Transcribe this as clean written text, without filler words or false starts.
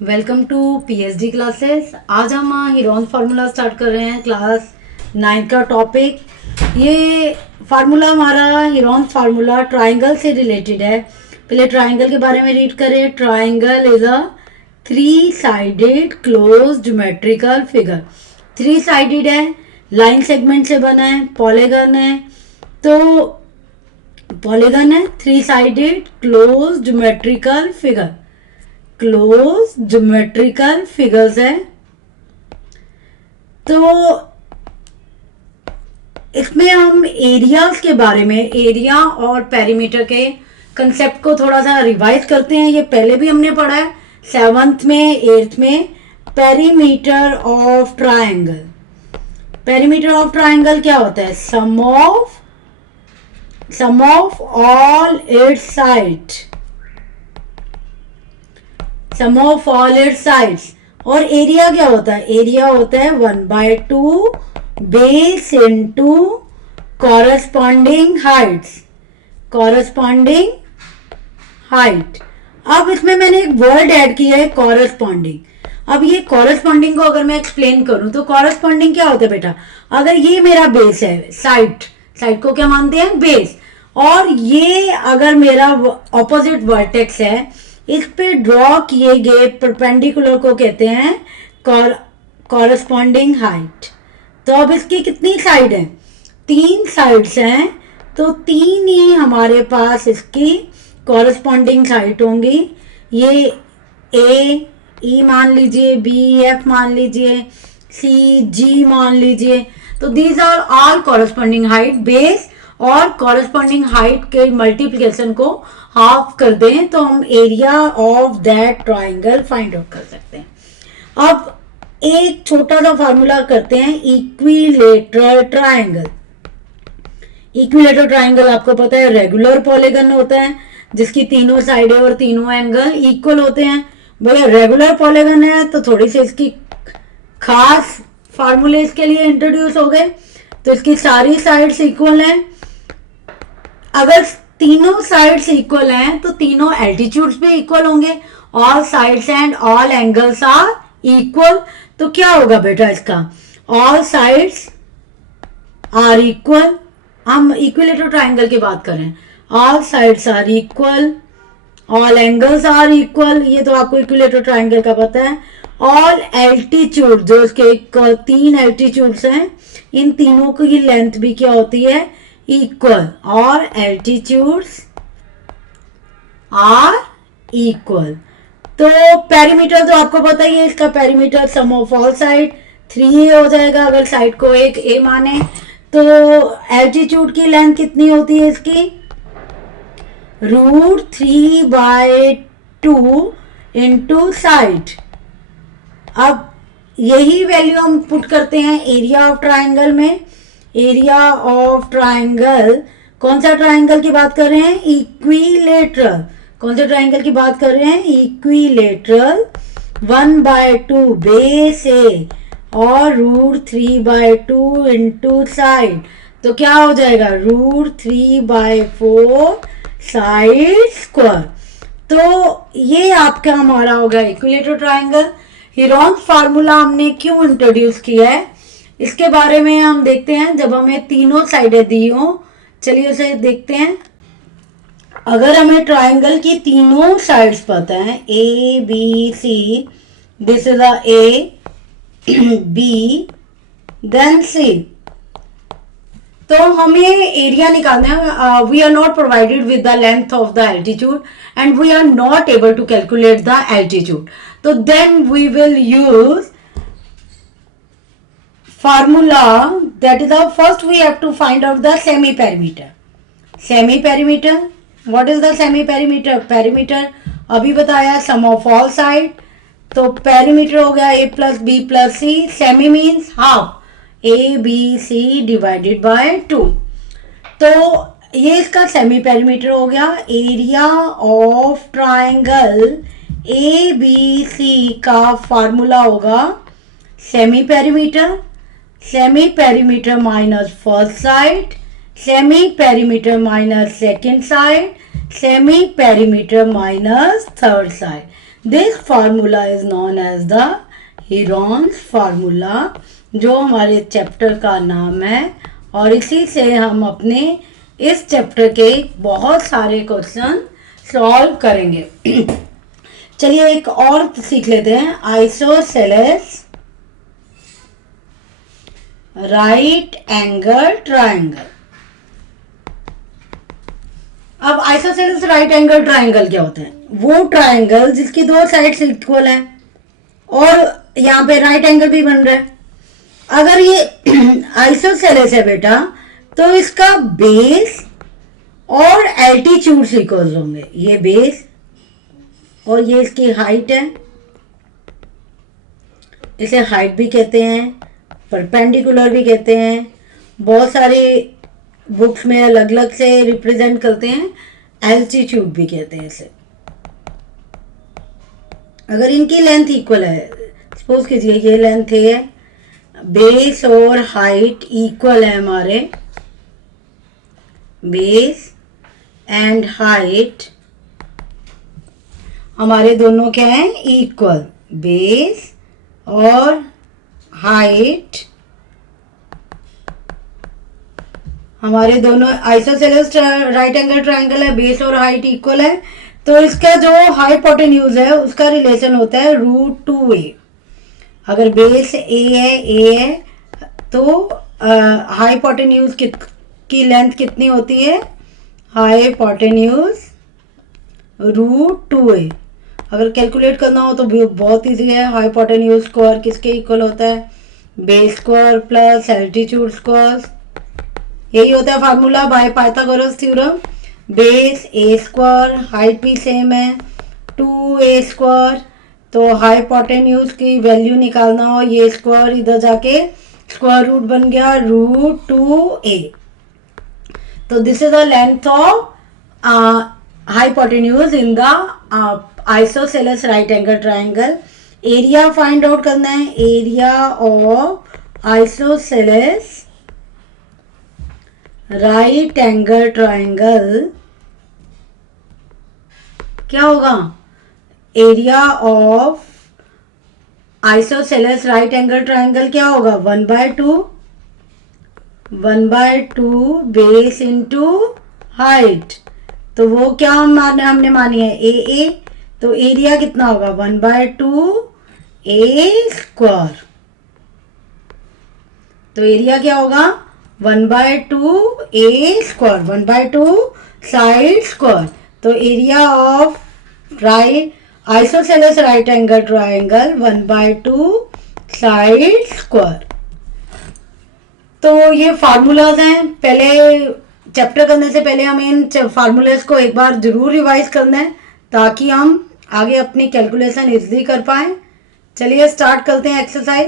Welcome to PhD classes. आज हम Heron formula start कर रहे हैं क्लास 9 का टॉपिक। ये फार्मूला हमारा हीरोन फार्मूला ट्राइंगल से रिलेटेड है। पहले ट्राइंगल के बारे में रीड करें। Triangle is a three sided close geometrical figure. Three sided है, लाइन सेगमेंट से बना है, पॉलीगन है। तो पॉलीगन है, three sided close geometrical figure, close geometrical figures है। तो इसमें हम एरियाज के बारे में, एरिया और पेरीमीटर के कंसेप्ट को थोड़ा सा रिवाइज करते हैं। ये पहले भी हमने पढ़ा है 7th में 8th में। Perimeter of triangle, perimeter of triangle क्या होता है? Sum of all its side, sum of all its sides. और एरिया क्या होता है? एरिया होता है 1/2 base into corresponding heights, corresponding height. अब इसमें मैंने एक वर्ड ऐड किया है, कॉरस्पॉन्डिंग। अब ये कॉरस्पॉन्डिंग को अगर मैं एक्सप्लेन करूं तो कॉरस्पॉन्डिंग क्या होता है बेटा? अगर ये मेरा बेस है, साइड, साइड को क्या मानते हैं? बेस। और ये अगर मेरा ऑपोजिट वर्टेक्स है, इस पे ड्रॉ किए गए परपेंडिकुलर को कहते हैं कॉरस्पॉन्डिंग हाइट। तो अब इसकी कितनी साइड है? 3 साइड्स हैं, तो 3 ही हमारे पास इसकी कॉरस्पॉन्डिंग साइड होंगी। ये ए ई मान लीजिए, बी एफ मान लीजिए, सी जी मान लीजिए। तो these are all corresponding height. Base और कॉरस्पॉन्डिंग हाइट के मल्टीप्लिकेशन को हाफ कर दें तो हम area of that triangle find out कर सकते हैं। अब एक छोटा सा फार्मूला करते हैं, इक्विलेटरल ट्राइंगल। इक्विलेटरल ट्राइंगल आपको पता है रेगुलर पॉलीगन होता है जिसकी तीनों साइडें और तीनों एंगल इक्वल होते हैं। भैया रेगुलर पॉलीगन है तो थोड़ी सी इसकी खास फार्मूले इसके लिए इंट्रोड्यूस हो गए। तो इसकी सारी साइड्स इक्वल हैं। अगर तीनों साइड्स इक्वल हैं तो तीनों एल्टीट्यूड्स भी इक्वल होंगे। All sides and all angles are equal. तो क्या होगा बेटा इसका? All sides are equal. हम इक्विलेटरल ट्राइंगल की बात करें, all sides are equal, all angles are equal. ये तो आपको इक्विलेटरल ट्राइंगल का पता है। ऑल एल्टीट्यूड, जो इसके 3 एल्टीट्यूड्स हैं, इन तीनों की लेंथ भी क्या होती है? इक्वल। और एल्टीट्यूड्स आर इक्वल। तो पेरीमीटर तो आपको पता ही है, इसका perimeter sum of all side 3 हो जाएगा अगर साइड को एक ए माने। तो एल्टीट्यूड की लेंथ कितनी होती है इसकी? √3/2 इंटू साइड। अब यही वैल्यू हम पुट करते हैं एरिया ऑफ ट्राइंगल में। एरिया ऑफ ट्राइंगल, कौन सा ट्राइंगल की बात कर रहे हैं? इक्विलेटरल। कौन से ट्राइंगल की बात कर रहे हैं? इक्विलेटरल। 1/2 बेस ए और √3/2 इंटू साइड। तो क्या हो जाएगा? √3/4 साइड स्क्वायर। तो ये आपका हमारा होगा इक्विलेटरल ट्राइंगल। हीरोन फार्मूला हमने क्यों इंट्रोड्यूस किया है इसके बारे में हम देखते हैं। जब हमें तीनों साइडें दी हो, चलिए उसे देखते हैं। अगर हमें ट्राइंगल की तीनों साइड्स पता है, A B C, this is a A, B, then C, तो हमें एरिया निकालना है। We are not provided with the length of the altitude and we are not able to calculate the altitude. तो then we will use formula, that is our first we have to find out the semi perimeter. Semi perimeter, what is the semi perimeter? Perimeter अभी बताया sum of all side। तो perimeter हो गया a plus b plus c, semi means half, a b c divided by 2। तो ये इसका semi perimeter हो गया। Area of triangle A B C का फार्मूला होगा semi perimeter, semi perimeter minus first side, semi perimeter minus second side, semi perimeter minus third side. This formula is known as the Heron's formula, जो हमारे chapter का नाम है, और इसी से हम अपने इस चैप्टर के बहुत सारे क्वेश्चन सॉल्व करेंगे। चलिए एक और सीख लेते हैं, आइसोसेलेस राइट एंगल ट्रायंगल। अब आइसोसेलेस राइट एंगल ट्रायंगल क्या होते हैं? वो ट्रायंगल जिसकी दो साइड्स इक्वल है और यहाँ पे राइट एंगल भी बन रहा है। अगर ये आइसोसेलेस है बेटा, तो इसका बेस और एल्टीट्यूड इक्वल होंगे। ये बेस और ये इसकी हाइट है, इसे हाइट भी कहते हैं, परपेंडिकुलर भी कहते हैं, बहुत सारे बुक्स में अलग अलग से रिप्रेजेंट करते हैं, एल्टीट्यूड भी कहते हैं इसे। अगर इनकी लेंथ इक्वल है, सपोज कीजिए ये लेंथ है, बेस और हाइट इक्वल है हमारे, बेस एंड हाइट हमारे दोनों क्या है? इक्वल। बेस और हाइट हमारे दोनों आइसोसेलेस राइट एंगल ट्रायंगल है, बेस और हाइट इक्वल है, तो इसका जो हाइपोटेन्यूज है उसका रिलेशन होता है √2a। अगर बेस ए है तो हाइपोटेन्यूज की लेंथ कितनी होती है? Hypotenuse √2a। अगर कैलकुलेट करना हो तो बहुत इजी है। हाइपोटेन्यूज स्क्वायर किसके इक्वल होता है? Base square plus altitude square. यही होता है formula by Pythagoras theorem. Base A square, height भी सेम है 2a स्क्वायर, तो हाइपोटेन्यूज की वैल्यू निकालना हो, ये स्क्वायर इधर जाके स्क्वायर रूट बन गया √2a। तो this is the length of hypotenuse in the isosceles right angle triangle. Area find out करना है, area of isosceles right angle triangle क्या होगा? Area of isosceles right angle triangle क्या होगा? 1/2 बेस इंटू हाइट। तो वो क्या हमने मानी है? ए। तो एरिया कितना होगा? 1/2 a स्क्वायर। तो एरिया क्या होगा? 1/2 a स्क्वायर, 1/2 साइड स्क्वायर। तो area of isosceles right angle triangle 1/2 side square. तो ये फार्मूलाज हैं। पहले चैप्टर करने से पहले हमें इन फार्मूलाज को एक बार जरूर रिवाइज करना है, ताकि हम आगे अपनी कैलकुलेशन इजीली कर पाए। चलिए स्टार्ट करते हैं एक्सरसाइज।